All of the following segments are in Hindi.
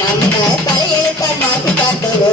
ನನ್ನ ಕೈ ತಮ್ಮ ಕಟ್ಟಲು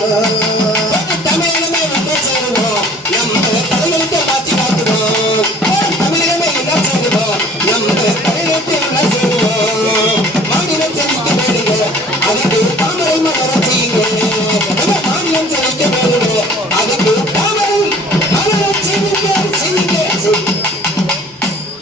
coração